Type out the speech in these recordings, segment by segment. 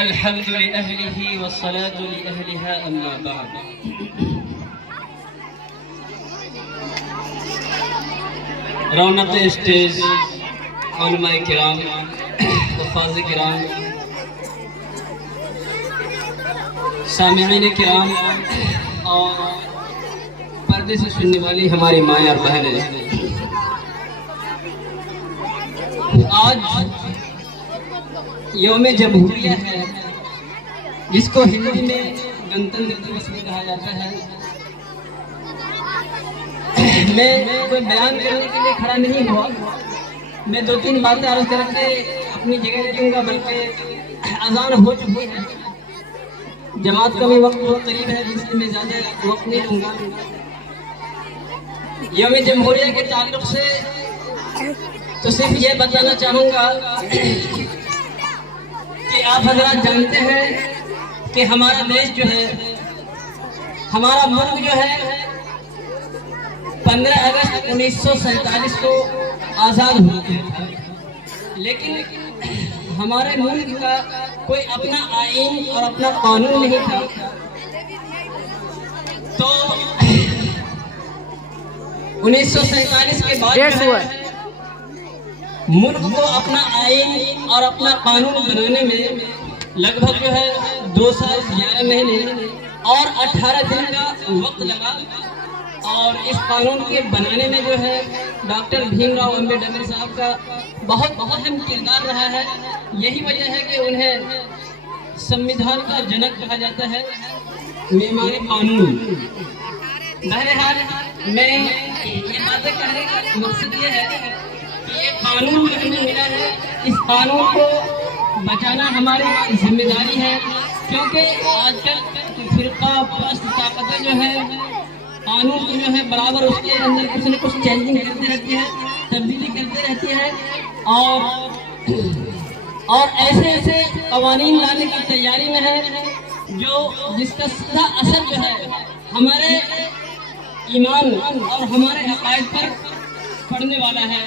الحمد لأهله والصلاة لأهلها أما بعد. رونق اسٹیج، علماء کرام، حفاظ کرام، سامعین کرام اور پردے سے سننے والی ہماری مائیں اور بہنیں، آج یوم جمہوریہ ہے، جس کو ہندی میں گنتنتر دیوس بھی کہا جاتا ہے. میں کوئی بیان کرنے کے لیے کھڑا نہیں ہوا، میں دو تین باتیں عرض کر کے اپنی جگہ دے دوں گا، بلکہ اذان ہو چکی ہے، جماعت کا بھی وقت بہت قریب ہے، جس لیے میں زیادہ وقت نہیں لوں گا. یوم جمہوریہ کے تعلق سے تو صرف یہ بتانا چاہوں گا کہ آپ حضرات جانتے ہیں کہ ہمارا دیش جو ہے، ہمارا ملک جو ہے 15 اگست 1947 کو آزاد ہوا تھا، لیکن ہمارے ملک کا کوئی اپنا آئین اور اپنا قانون نہیں تھا. تو 1947 کے بعد جو ہے ملک کو اپنا آئین اور اپنا قانون بنانے میں لگ بھگ جو ہے 2 سال 11 مہینے اور 18 دن کا وقت لگا. اور اس قانون کے بنانے میں جو ہے ڈاکٹر بھیم راؤ امبیڈکر صاحب کا بہت اہم کردار رہا ہے. یہی وجہ ہے کہ انہیں سمویدھان کا جنک کہا جاتا ہے، معمار قانون. بہرحال میں یہ باتیں کرنے کا مقصد یہ ہے کہ یہ قانون جو ہمیں ملا ہے، اس قانون کو بچانا ہماری ذمہ داری ہے، کیونکہ آج کل فرقہ پرست طاقتیں جو ہے قانون کو جو ہے برابر اس کے اندر کچھ نہ کچھ چینجنگ کرتے رہتی ہے، تبدیلی کرتے رہتی ہے، اور ایسے قوانین لانے کی تیاری میں ہے جس کا سیدھا اثر جو ہے ہمارے ایمان اور ہمارے عقائد پر پڑنے والا ہے.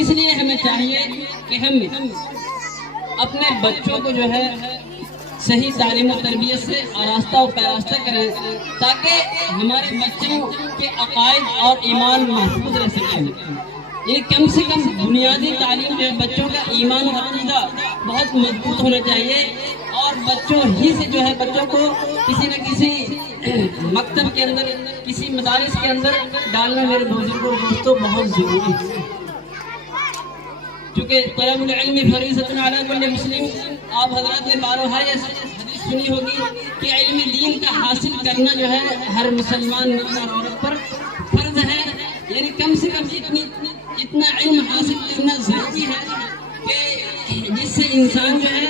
اس لیے ہمیں چاہیے کہ ہم اپنے بچوں کو جو ہے صحیح تعلیم و تربیت سے آراستہ و پیراستہ کریں، تاکہ ہمارے بچوں کے عقائد اور ایمان محفوظ رہ سکیں. یہ کم سے کم بنیادی تعلیم جو ہے، بچوں کا ایمان و عقیدہ بہت مضبوط ہونا چاہیے، اور بچوں ہی سے جو ہے بچوں کو کسی نہ کسی مکتب کے اندر، کسی مدارس کے اندر ڈالنا میرے بزرگوں دوستوں بہت ضروری ہے. چونکہ طلب العلم فریضۃ علی کل مسلم، آپ حضرات نے بارہا یہ حدیث سنی ہوگی کہ علم دین کا حاصل کرنا جو ہے ہر مسلمان مرد اور عورت پر فرض ہے. یعنی کم سے کم اتنا علم حاصل کرنا ضروری ہے کہ جس سے انسان جو ہے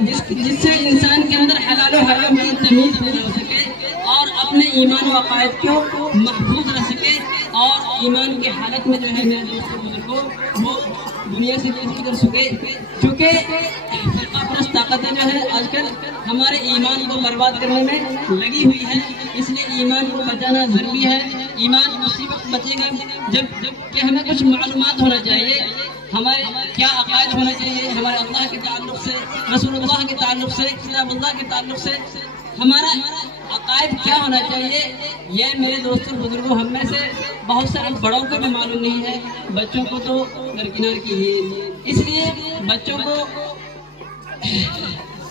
جس سے انسان کے اندر حلال و حرام کی تمیز پیدا ہو سکے، اور اپنے ایمان و عقائد کو محفوظ رکھ سکے، اور ایمان کی حالت میں جو ہے میرے دوستوں بزرگوں وہ دنیا سے دوری کر سکے. چونکہ فرقہ پرست طاقتیں جو ہے آج کل ہمارے ایمان کو برباد کرنے میں لگی ہوئی ہے، اس لیے ایمان کو بچانا ضروری ہے. ایمان اسی وقت بچے گا جب کہ ہمیں کچھ معلومات ہونا چاہیے، ہمارے کیا عقائد ہونا چاہیے، ہمارے اللہ کے تعلق سے، رسول اللہ کے تعلق سے، کتاب اللہ کے تعلق سے ہمارا عقائد کیا ہونا چاہیے. یہ میرے دوستوں بزرگوں ہم میں سے بہت سارے بڑوں کو بھی معلوم نہیں ہے، بچوں کو تو درکنار کیجیے. اس لیے بچوں کو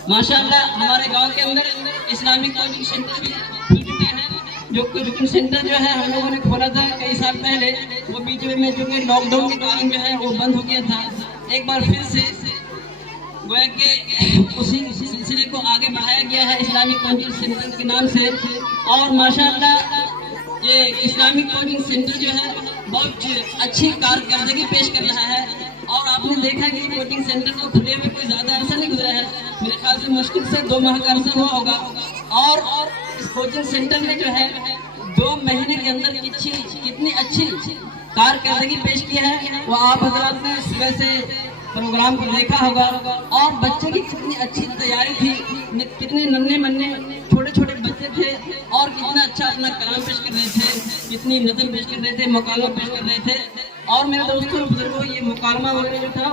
ماشاءاللہ ہمارے گاؤں کے اندر اسلامک کوچنگ سینٹر بھی کھل چکے ہیں. جو کوچنگ سینٹر جو ہے ہم لوگوں نے کھولا تھا کئی سال پہلے، وہ بیچ میں چونکہ لاک ڈاؤن کے کارن جو ہے وہ بند ہو گیا تھا. ایک بار پھر سے گویا کہ اسی سلسلے کو آگے بڑھایا گیا ہے اسلامک کوچنگ سینٹر کے نام سے. اور ماشاءاللہ یہ اسلامک کوچنگ سینٹر جو ہے بہت اچھی کارکردگی پیش کر رہا ہے. اور آپ نے دیکھا کہ کوچنگ سینٹر کو کھلے ہوئے کوئی زیادہ عرصہ نہیں گزرا ہے، میرے خیال سے مشکل سے 2 ماہ کا عرصہ ہوا ہوگا. اور اس کوچنگ سینٹر میں جو ہے 2 مہینے کے اندر کتنی اچھی کارکردگی پیش کی ہے وہ آپ حضرات نے صبح سے پروگرام کو دیکھا ہوگا. اور بچے کی کتنی اچھی تیاری تھی، کتنے ننھے چھوٹے بچے تھے، اور کتنا اچھا اپنا کلام پیش کر رہے تھے، کتنی نظم پیش کر رہے تھے، مکالمہ پیش کر رہے تھے. اور میرے دوستوں بزرگوں یہ مکالمہ وغیرہ جو تھا